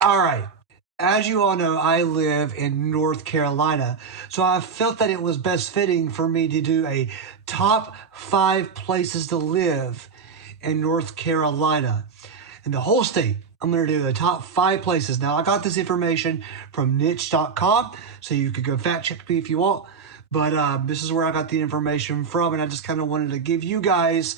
All right. As you all know, I live in North Carolina, so I felt that it was best fitting for me to do a top 5 places to live in North Carolina. In the whole state, I'm going to do the top 5 places. Now, I got this information from niche.com, so you could go fact check me if you want. But this is where I got the information from, and I just kind of wanted to give you guys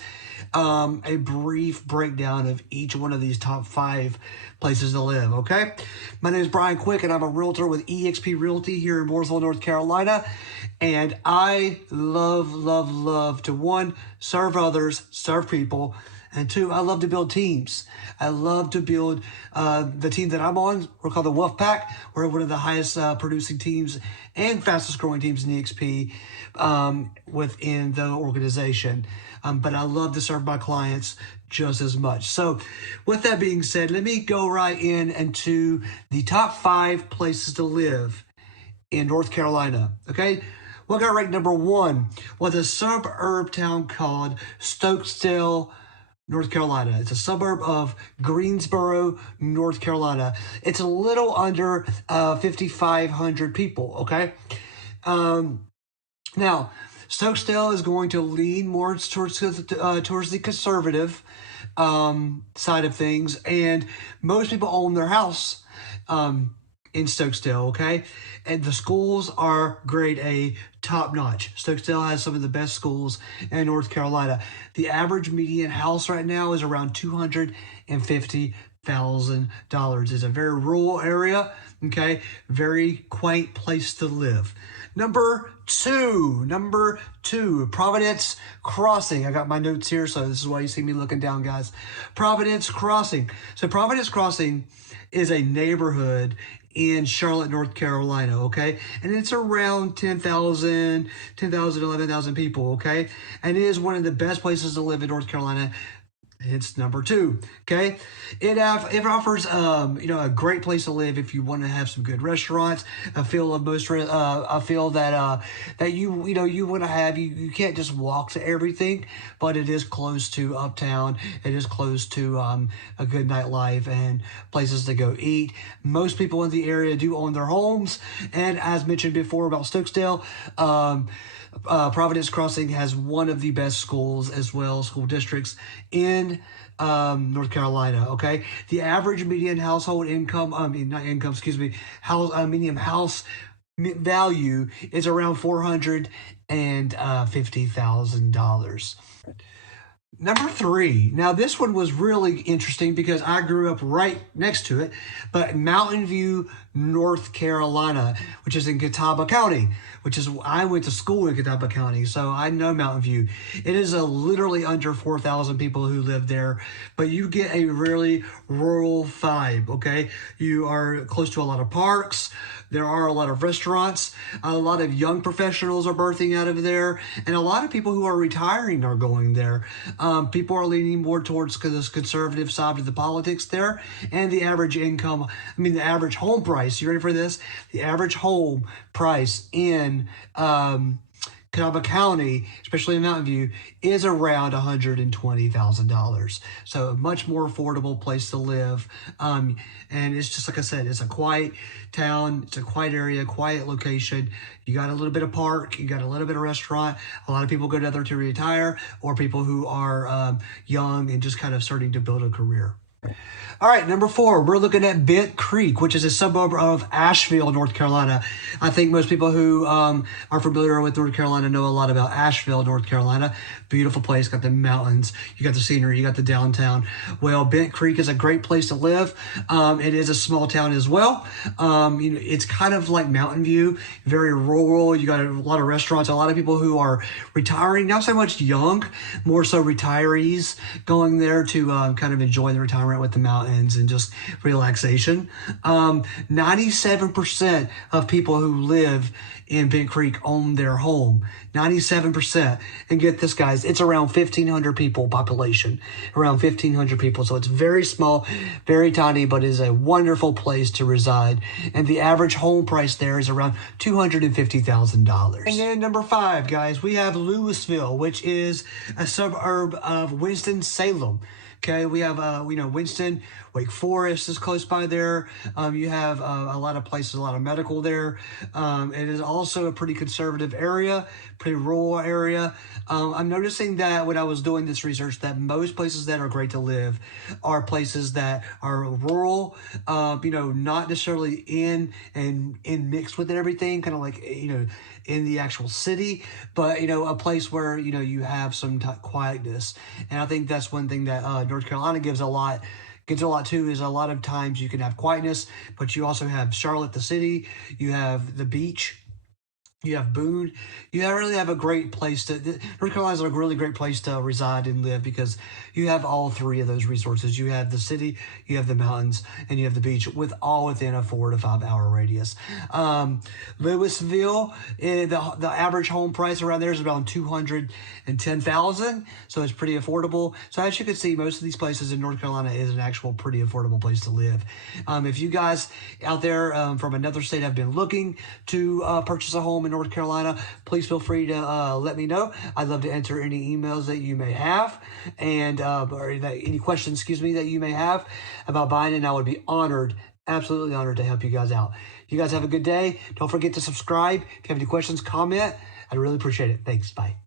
a brief breakdown of each one of these top 5 places to live, okay? My name is Brian.quick, and I'm a realtor with eXp Realty here in Mooresville, North Carolina. And I love to, one, serve others, serve people, and two, I love to build teams. I love to build the team that I'm on. We're called the Wolfpack. We're one of the highest producing teams and fastest growing teams in EXP within the organization. But I love to serve my clients just as much. So with that being said, let me go right into the top 5 places to live in North Carolina, okay? We got ranked number 1 was a suburb town called Stokesdale, North Carolina. It's a suburb of Greensboro, North Carolina. It's a little under 5,500 people, okay? Now, Stokesdale is going to lean more towards the conservative side of things, and most people own their house in Stokesdale, okay? And the schools are grade A, top notch. Stokesdale has some of the best schools in North Carolina. The average median house right now is around $250,000. It's a very rural area, okay? Very quaint place to live. Number two, Providence Crossing. I got my notes here, so this is why you see me looking down, guys. Providence Crossing. So Providence Crossing is a neighborhood in Charlotte, North Carolina, okay? And it's around 11,000 people, okay? And it is one of the best places to live in North Carolina. It's number 2, okay? It offers, a great place to live if you want to have some good restaurants. I feel that you want to have, you can't just walk to everything, but it is close to uptown. It is close to a good nightlife and places to go eat. Most people in the area do own their homes, and as mentioned before about Stokesdale, Providence Crossing has one of the best schools as well, school districts in North Carolina, okay? The average median household income, median house value is around $450,000. Number 3. Now, this one was really interesting because I grew up right next to it, but Mountain View, North Carolina, which is in Catawba County, I went to school in Catawba County, so I know Mountain View. It is literally under 4,000 people who live there, but you get a really rural vibe, okay? You are close to a lot of parks. There are a lot of restaurants. A lot of young professionals are birthing out of there, and a lot of people who are retiring are going there. People are leaning more towards this conservative side of the politics there, and the average home price, you ready for this? The average home price in Catawba County, especially in Mountain View, is around $120,000. So a much more affordable place to live. And it's just like I said, it's a quiet town, it's a quiet area, quiet location. You got a little bit of park, you got a little bit of restaurant. A lot of people go down there to retire, or people who are young and just kind of starting to build a career. All right, number 4, we're looking at Bent Creek, which is a suburb of Asheville, North Carolina. I think most people who are familiar with North Carolina know a lot about Asheville, North Carolina. Beautiful place, got the mountains, you got the scenery, you got the downtown. Well, Bent Creek is a great place to live. It is a small town as well. It's kind of like Mountain View, very rural. You got a lot of restaurants, a lot of people who are retiring, not so much young, more so retirees going there to kind of enjoy the retirement with the mountains and just relaxation. 97% of people who live in Bent Creek own their home. 97%. And get this, guys, it's around 1,500 people population. Around 1,500 people. So it's very small, very tiny, but it is a wonderful place to reside. And the average home price there is around $250,000. And then number 5, guys, we have Louisville, which is a suburb of Winston-Salem. Okay, we have Winston, Wake Forest is close by there. You have a lot of places, a lot of medical there. It is also a pretty conservative area, pretty rural area. I'm noticing that when I was doing this research, that most places that are great to live are places that are rural. Not necessarily in mixed with everything, kind of like in the actual city, but a place where you have some quietness. And I think that's one thing that North Carolina gives a lot too, is a lot of times you can have quietness, but you also have Charlotte the city, you have the beach, you have Boone. Really have a great place to. North Carolina is a really great place to reside and live because you have all three of those resources. You have the city, you have the mountains, and you have the beach, with all within a 4 to 5 hour radius. Louisville, the average home price around there is around $210,000, so it's pretty affordable. So as you can see, most of these places in North Carolina is an actual pretty affordable place to live. If you guys out there from another state have been looking to purchase a home in North Carolina, please feel free to let me know. I'd love to answer any emails that you may have, and or any questions, that you may have about buying, and I would be honored, absolutely honored, to help you guys out. You guys have a good day. Don't forget to subscribe. If you have any questions, comment. I'd really appreciate it. Thanks. Bye.